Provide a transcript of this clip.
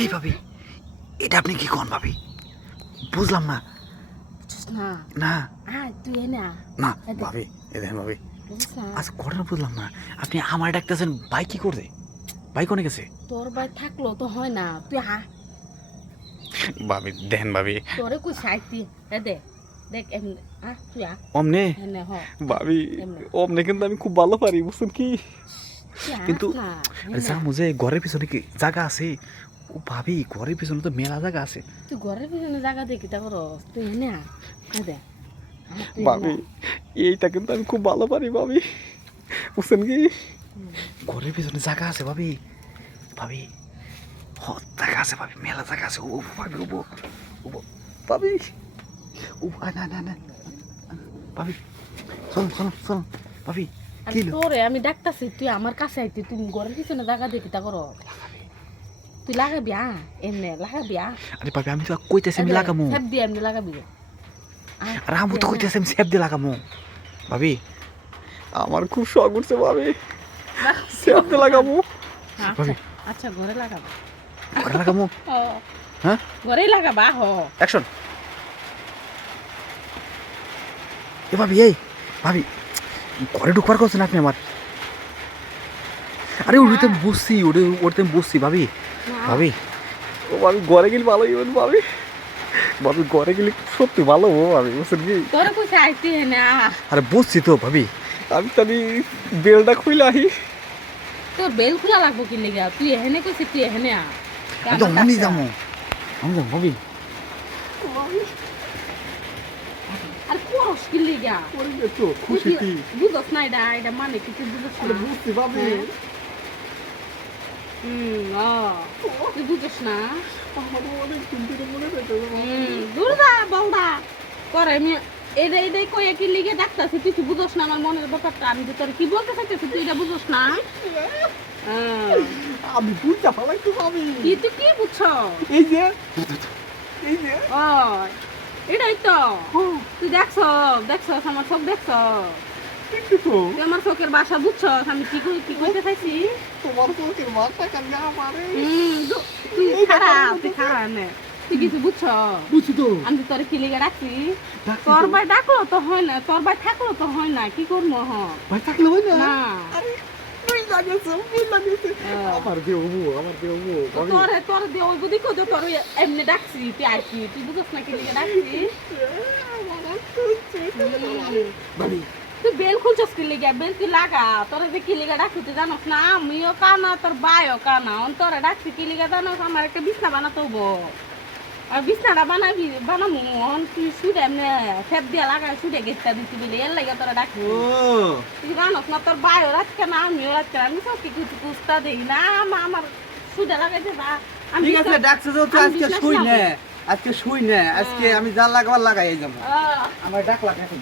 এই ভাবি, এটা আপনি কি কোন ভাবি? বুঝলাম না। না না তুই না না ভাবি, এই দেখেন ভাবি, আচ্ছা ঘটনা বুঝলাম না। আপনি আমার ডাকতেছেন, ভাই কি করছে? ভাই কোনে গেছে? তোর ভাই থাকলো তো হয় না, তুই ভাবি দেখেন ভাবি, তোরে কই সাইতি দে দেখ এমনি তুই অমনে এমনি ভাবি, অমনে কিন্তু আমি খুব ভালো পারি, বুঝছেন কি? কিন্তু যা মুঝে ঘরের পিছনে কি জায়গা আছে? ও ভাবি, ঘরের পিছনে তো মেলা জায়গা আছে। তুই ঘরের পিছনে জায়গা দেখি তা করো, তুই এনে দে ভাবি এইটা কিন্তু আমি খুব ভালো পারি ভাবি, বুঝছেন কি? ঘরের পিছনে জায়গা আছে ভাবি, ভাবি জায়গা আছে ভাবি, মেলা জায়গা আছে। ও ভাবি, ও ভাবি, ও না না না ভাবি, শোন শোন শোন ভাবি, কি তোরে আমি ডাকতাছি, তুই আমার কাছে আইতি, তুই ঘরের পিছনে জায়গা দেখি তা করো, তুই লাগাবি এমনি লাগাবি আরে ভাবি, আমি তো কইতেছি আমি লাগামু, সেপ দিয়ে এমনি লাগাবি। আর আমি তো কইতেছি আমি সেপ দিয়ে লাগামু। ভাবি আমার খুব শখ উঠছে ভাবি, সেপ দিয়ে লাগামু। ভাবি আচ্ছা ঘরে লাগাবো, ঘরে লাগামু? হ্যাঁ ঘরেই লাগাবা অ্যাকশন। এ ভাবি, এই ভাবি, ঘরে ঢুকবার করছেন আপনি আমার? আরে ওটা আমি বুঝছি, ওটা আমি বুঝছি ভাবি, ভাবি ও ভাবি ঘরে গেলে ভালো হইবেন ভাবি, ভাবি ঘরে গেলে সত্যি ভালো হবো ভাবি, বুঝছেন কি? তোরে কইছে আইতি না, আরে বুঝছি তো ভাবি, আমি তাহলে বেলটা খুলে আহি। তোর বেল খোলা লাগবো কি লেগে, তুই এখানে কইছিস তুই এখানে আমি তো অমনি যাবো, আমি যাবো ভাবি। আর করস কি লেগে খুশিতে বুঝস না, এটা মানে কিছু বুঝস না। বুঝছি ভাবি, তুই বুঝস না, আমার অনেক চিন্তা মনে পেতে দুর্গা বলদা করে আমি এটাই কয়ে কি লিগে ডাকতাছি, তুই কি বুঝস না আমার মনের ব্যাপারটা, আমি যে তোর কি বলতে চাইতেছি তুই এটা বুঝস না। আমি বুঝতে পারলাম তো ভাবি, তুই কি বুঝছ? এই যে এই যে এটাই তো তুই দেখছ আমার চোখ দেখছ, তুই আমার চোখের ভাষা বুঝছ, আমি কি কইতে চাইছি। তোমার চোখের ভাষা কান্না আমারে, তুই খারাপ নে, তুই কিছু বুঝছ? বুঝছি তো আমি তোর কি লিগে ডাকছি, তোর ভাই ডাকলো তো হয় না, তোর ভাই থাকলো তো হয় না, কি করবো ভাই থাকলে হয় না? না তুই লাগেছে আমার দেবো তোর দিয়ে ওই বুদ্ধি কো তোর এমনি ডাকছি, তুই আর কি তুই বুঝছ না কি লিগে ডাকছি। ভাবি তুই বেল খুলছস কি লিগে, বেল তুই লাগা, তোর যে কি লিগে ডাকছি তুই জানোস না, আমিও কানা তোর ভাইও কানা, তোরা ডাকছি কি লিগে জানোস, আমার একটা বিছনা বানাতে হবো, আর বিছনাটা বানামু তুই শুধু এমনি ফেপ দিয়া লাগাই শুধু গেছটা দিচ্ছি বলে এর লাগে তোরা ডাকছি। তুই জানোস না তোর ভাইও রাখছে না আমিও রাখছে না, আমি সব কিছু কুস্তা দেখি না, আমার শুধু লাগাইছে না। ঠিক আছে ডাকছে তো, আজকে শুই নে, আজকে আমি যা লাগাবার লাগাই যাবো, আমার ডাক লাগাই এখন।